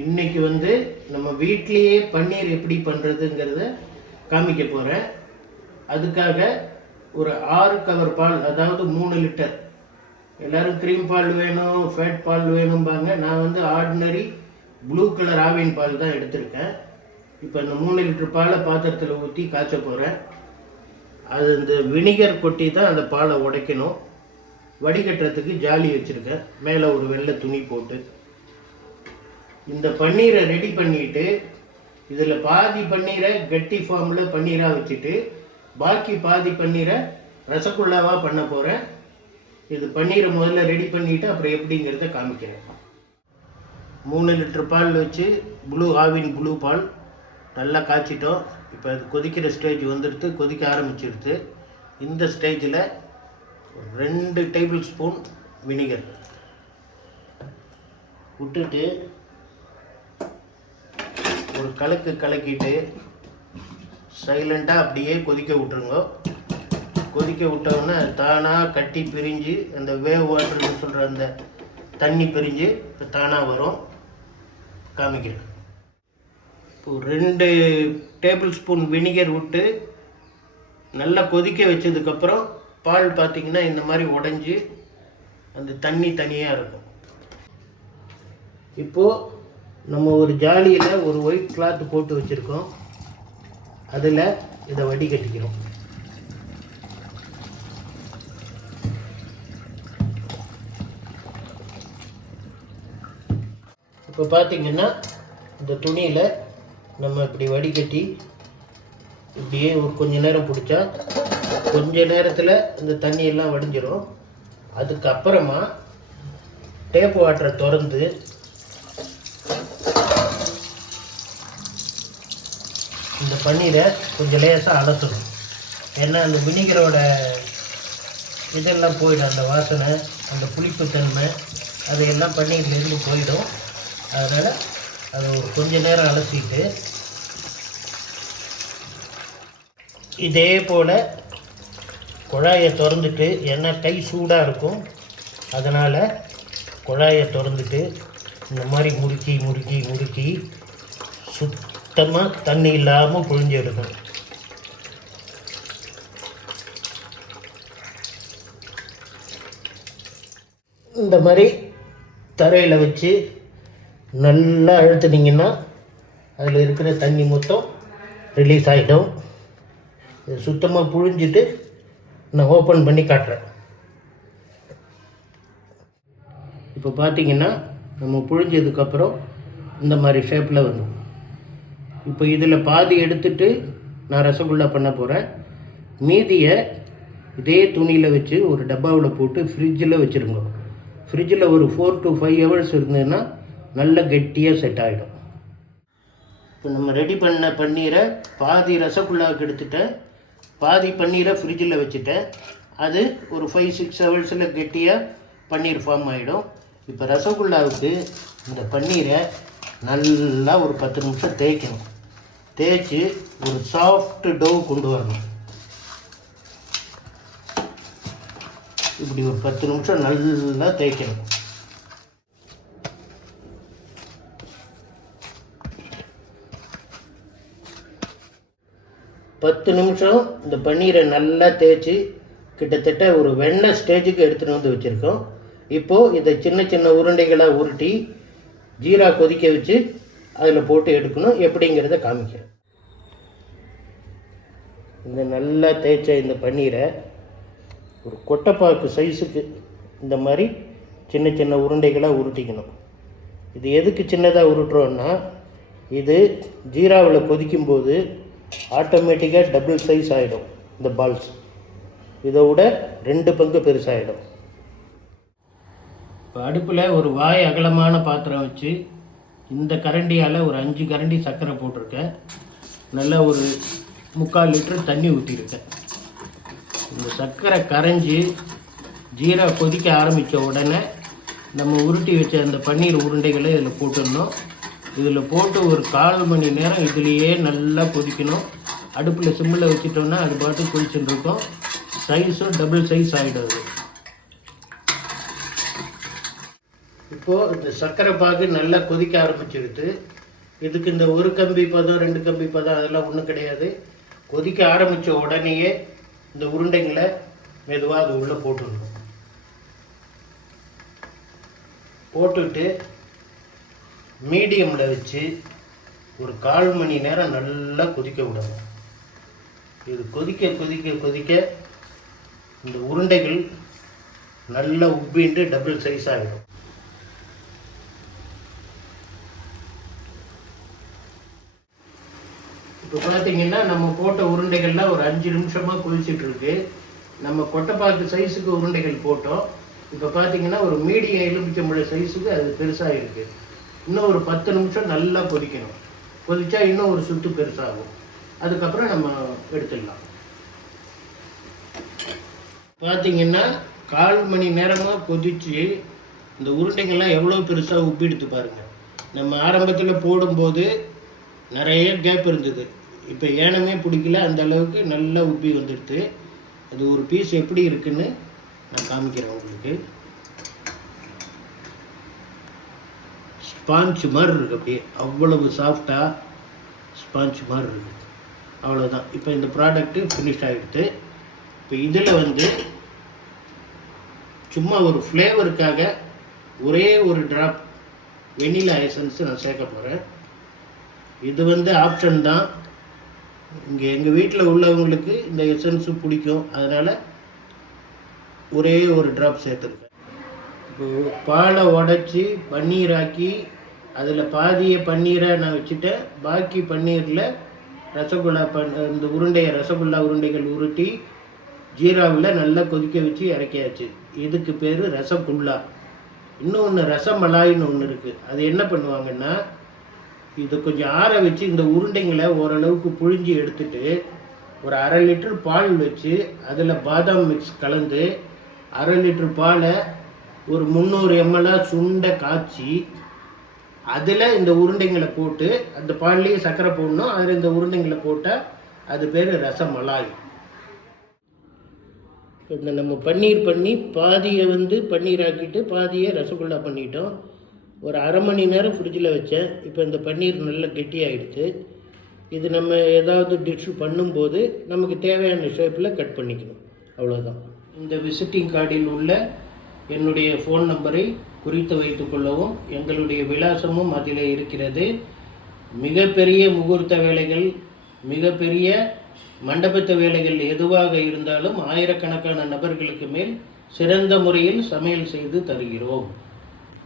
இன்னைக்கு வந்து நம்ம வீட்லேயே பன்னீர் எப்படி பண்ணுறதுங்கிறத காமிக்க போகிறேன். அதுக்காக ஒரு 6 கவர் பால், அதாவது 3 லிட்டர். எல்லோரும் க்ரீம் பால் வேணும், ஃபேட் பால் வேணும்பாங்க. நான் வந்து ஆர்டினரி ப்ளூ கலர் ஆவின் பால் தான் எடுத்திருக்கேன். இப்போ இந்த 3 லிட்டர் பாலை பாத்திரத்தில் ஊற்றி காய்ச்ச போகிறேன். அது இந்த வினிகர் கொட்டி தான் அந்த பாலை உடைக்கணும். வடிகட்டுறதுக்கு ஜாலி வச்சுருக்கேன், மேலே ஒரு வெள்ளை துணி போட்டு. இந்த பன்னீரை ரெடி பண்ணிவிட்டு இதில் பாதி பன்னீரை கட்டி ஃபார்மில் பன்னீராக வச்சுட்டு பாக்கி பாதி பன்னீரை ரசகுல்லாவாக பண்ண போகிறேன். இது பன்னீரை முதல்ல ரெடி பண்ணிவிட்டு அப்புறம் எப்படிங்கிறத காமிக்கிறேன். 3 லிட்டர் பால் வச்சு ஆவின் ப்ளூ பால் நல்லா காய்ச்சிட்டோம். இப்போ அது கொதிக்கிற ஸ்டேஜ் வந்துடுத்து, கொதிக்க ஆரம்பிச்சிடுது. இந்த ஸ்டேஜில் 2 டேபிள் ஸ்பூன் வினிகர் விட்டுட்டு ஒரு கலக்கிட்டு சைலண்ட்டாக அப்படியே கொதிக்க விட்டுருங்க. கொதிக்க விட்டோன்னா தானாக கட்டி பிரிஞ்சு அந்த வேவ் வாட்டர்னு சொல்கிற அந்த தண்ணி பிரிஞ்சு இப்போ தானாக வரும். காமிக்கிறேன். இப்போது 2 டேபிள் ஸ்பூன் வினிகர் விட்டு நல்லா கொதிக்க வச்சதுக்கப்புறம் பால் பார்த்திங்கன்னா இந்த மாதிரி உடைஞ்சி அந்த தண்ணி தனியாக இருக்கும். இப்போது நம்ம ஒரு ஜாலியில் ஒரு ஒயிட் கிளாத் போட்டு வச்சுருக்கோம். அதில் இதை வடிகட்டிக்கிறோம். இப்போ பார்த்திங்கன்னா இந்த துணியில் நம்ம இப்படி வடிகட்டி இப்படியே ஒரு கொஞ்ச நேரம் பிடிச்சா கொஞ்ச நேரத்தில் இந்த தண்ணியெல்லாம் வடிஞ்சிடும். அதுக்கப்புறமா டேப் வாட்டரை திறந்து இந்த பன்னீரை கொஞ்சம் லேசாக அலசணும். ஏன்னா அந்த வினிகரோட இதெல்லாம் போயிடும், அந்த வாசனை, அந்த புளிப்புத்தன்மை அதையெல்லாம் பன்னீர்லேருந்து போயிடும். அதனால் அதை ஒரு கொஞ்ச நேரம் அலசிட்டு இதே போல் குழாயை திறந்துட்டு, ஏன்னா கை சூடாக இருக்கும், அதனால் குழாயை திறந்துட்டு இந்த மாதிரி முறுக்கி சுத்தமாக தண்ணி இல்லாமல் புழிஞ்சு எடுக்கணும். இந்த மாதிரி தரையில் வச்சு நல்லா அழுத்துனீங்கன்னா அதில் இருக்கிற தண்ணி மொத்தம் ரிலீஸ் ஆகிடும். இது சுத்தமாக புழிஞ்சிட்டு நான் ஓப்பன் பண்ணி காட்டுறேன். இப்போ பார்த்திங்கன்னா நம்ம புழிஞ்சதுக்கப்புறம் இந்த மாதிரி ஷேப்பில் வரும். இப்போ இதில் பாதி எடுத்துட்டு நான் ரசகுல்லா பண்ண போகிறேன். மீதியை இதே துணியில் வச்சு ஒரு டப்பாவில் போட்டு ஃப்ரிட்ஜில் வச்சுருங்க. ஃப்ரிட்ஜில் ஒரு 4 to 5 hours இருந்ததுன்னா நல்ல கெட்டியாக செட் ஆகிடும். இப்போ நம்ம ரெடி பண்ண பன்னீரை பாதி ரசகுல்லாவுக்கு எடுத்துட்டேன், பாதி பன்னீரை ஃப்ரிட்ஜில் வச்சுட்டேன். அது ஒரு 5-6 hours கெட்டியாக பன்னீர் ஃபார்ம் ஆகிடும். இப்போ ரசகுல்லாவுக்கு இந்த பன்னீரை நல்லா ஒரு 10 நிமிஷம் தேய்க்கணும். தேய்ச்சி ஒரு சாஃப்ட் டோ கொண்டு வரணும். இப்படி ஒரு 10 நிமிஷம் நல்லா தேய்க்கணும். பத்து நிமிஷம் இந்த பன்னீரை நல்லா தேய்ச்சி கிட்டத்தட்ட ஒரு வெண்ணெய் ஸ்டேஜுக்கு எடுத்துகிட்டு வந்து வச்சுருக்கோம். இப்போது இதை சின்ன உருண்டைகளாக உருட்டி ஜீரா கொதிக்க வச்சு அதில் போட்டு எடுக்கணும். எப்படிங்கிறத காமிக்கிறேன். இந்த நல்லா தேய்ச்ச இந்த பன்னீரை ஒரு கொட்டைப்பாக்கு சைஸுக்கு இந்த மாதிரி சின்ன உருண்டைகளாக உருட்டிக்கணும். இது எதுக்கு சின்னதாக உருட்டுறோன்னா, இது ஜீராவில் கொதிக்கும்போது ஆட்டோமேட்டிக்காக டபுள் சைஸ் ஆகிடும் இந்த பால்ஸ். இதை விட 2 பங்கு பெருசாகிடும். இப்போ அடுப்பில் ஒரு வாய் அகலமான பாத்திரம் வச்சு இந்த கரண்டியால் ஒரு 5 கரண்டி சர்க்கரை போட்டிருக்கேன். நல்லா ஒரு 3/4 லிட்டர் தண்ணி ஊற்றிருக்கேன். இந்த சர்க்கரை கரைஞ்சி ஜீரா கொதிக்க ஆரம்பித்த உடனே நம்ம உருட்டி வச்ச அந்த பன்னீர் உருண்டைகளை இதில் போட்டுடணும். இதில் போட்டு ஒரு 1/4 மணி நேரம் இதுலேயே நல்லா கொதிக்கணும். அடுப்பில் சிம்மில் வச்சுட்டோன்னா அது பாட்டு கொதிச்சுட்டு இருக்கும். சைஸும் டபுள் சைஸ் ஆகிடும். இப்போ இப்போது இந்த சர்க்கரை பாகு நல்லா கொதிக்க ஆரம்பிச்சிருது. இதுக்கு இந்த ஒரு கம்பி பதம் 2 கம்பி பதம் அதெல்லாம் ஒன்றும் கிடையாது. கொதிக்க ஆரம்பித்த உடனேயே இந்த உருண்டைங்களை மெதுவாக அது உள்ளே போட்டுடணும். போட்டுட்டு மீடியமில் வச்சு ஒரு 1/4 மணி நேரம் நல்லா கொதிக்க விடணும். இது கொதிக்க கொதிக்க கொதிக்க இந்த உருண்டைகள் நல்லா உப்பிண்டு டபுள் சைஸ் ஆகிடும். இப்போ பார்த்தீங்கன்னா நம்ம போட்ட உருண்டைகள்லாம் ஒரு 5 நிமிஷமாக கொதிச்சிட்ருக்கு. நம்ம கொட்டைப்பாக்கு சைஸுக்கு உருண்டைகள் போட்டோம். இப்போ பார்த்தீங்கன்னா ஒரு மீடியம் எலுமிச்சம்பழ சைஸுக்கு அது பெருசாக இருக்குது. இன்னும் ஒரு 10 நிமிஷம் நல்லா கொதிக்கணும். கொதிச்சா இன்னும் ஒரு சுற்று பெருசாகும். அதுக்கப்புறம் நம்ம எடுத்துடலாம். பார்த்தீங்கன்னா 1/4 மணி நேரமாக கொதித்து இந்த உருண்டைங்கள்லாம் எவ்வளோ பெருசாக உப்பி எடுத்து பாருங்கள். நம்ம ஆரம்பத்தில் போடும்போது நிறைய கேப் இருந்தது. இப்போ ஏனமே பிடிக்கல, அந்த அளவுக்கு நல்லா உப்பி வந்துடுது. அது ஒரு பீஸ் எப்படி இருக்குன்னு நான் காமிக்கிறேன் உங்களுக்கு. ஸ்பாஞ்ச் மாதிரி இருக்குது, அப்படியே அவ்வளவு சாஃப்டாக ஸ்பாஞ்ச் மாதிரி இருக்குது. அவ்வளோதான். இப்போ இந்த ப்ராடக்ட்டு ஃபினிஷ் ஆகிடுது. இப்போ இதில் சும்மா ஒரு ஃப்ளேவருக்காக ஒரே ஒரு ட்ராப் வெனிலா எசன்ஸ் நான் சேர்க்க போகிறேன். இது ஆப்ஷன் தான். இங்கே எங்கள் வீட்டில் உள்ளவங்களுக்கு இந்த எசன்ஸு பிடிக்கும், அதனால் ஒரே ஒரு ட்ராப் சேர்த்துருக்கேன். இப்போது பாலை உடச்சி பன்னீராக்கி அதில் பாதியை பன்னீரை நான் வச்சுட்டேன். பாக்கி பன்னீரில் ரசகுல்லா இந்த ரசகுல்லா உருண்டைகள் உருட்டி ஜீராவில் நல்லா கொதிக்க வச்சு இறக்கியாச்சு. இதுக்கு பேர் ரசகுல்லா. இன்னொன்று ரசமலாயின்னு ஒன்று இருக்குது. அது என்ன பண்ணுவாங்கன்னா, இது கொஞ்சம் ஆற வச்சு இந்த உருண்டைங்களை ஓரளவுக்கு புழிஞ்சி எடுத்துட்டு ஒரு 1/2 லிட்டர் பால் வச்சு அதில் பாதாம் மிக்ஸ் கலந்து 1/2 லிட்டர் பாலை ஒரு 300 ml சுண்டை காய்ச்சி அதில் இந்த உருண்டைங்களை போட்டு, அந்த பால்லேயே சர்க்கரை போடணும், அதில் இந்த உருண்டைங்களை போட்டால் அது பேர் ரசமலாய். இந்த நம்ம பன்னீர் பண்ணி பாதியை பன்னீராக்கிட்டு பாதியை ரசகுல்லா பண்ணிட்டோம். ஒரு 1/2 மணி நேரம் ஃப்ரிட்ஜில் வச்சேன். இப்போ இந்த பன்னீர் நல்லா கெட்டியாகிடுச்சு. இது நம்ம ஏதாவது டிஷ் பண்ணும்போது நமக்கு தேவையான ஷேப்பில் கட் பண்ணிக்கணும், அவ்வளோதான். இந்த விசிட்டிங் கார்டில் உள்ள என்னுடைய ஃபோன் நம்பரை குறித்து வைத்து கொள்ளவும். எங்களுடைய விலாசமும் அதில் இருக்கிறது. மிகப்பெரிய முகூர்த்த வேலைகள், மிகப்பெரிய மண்டபத்து வேலைகள் எதுவாக இருந்தாலும் 1000கணக்கான நபர்களுக்கு மேல் சிறந்த முறையில் சமையல் செய்து தருகிறோம்.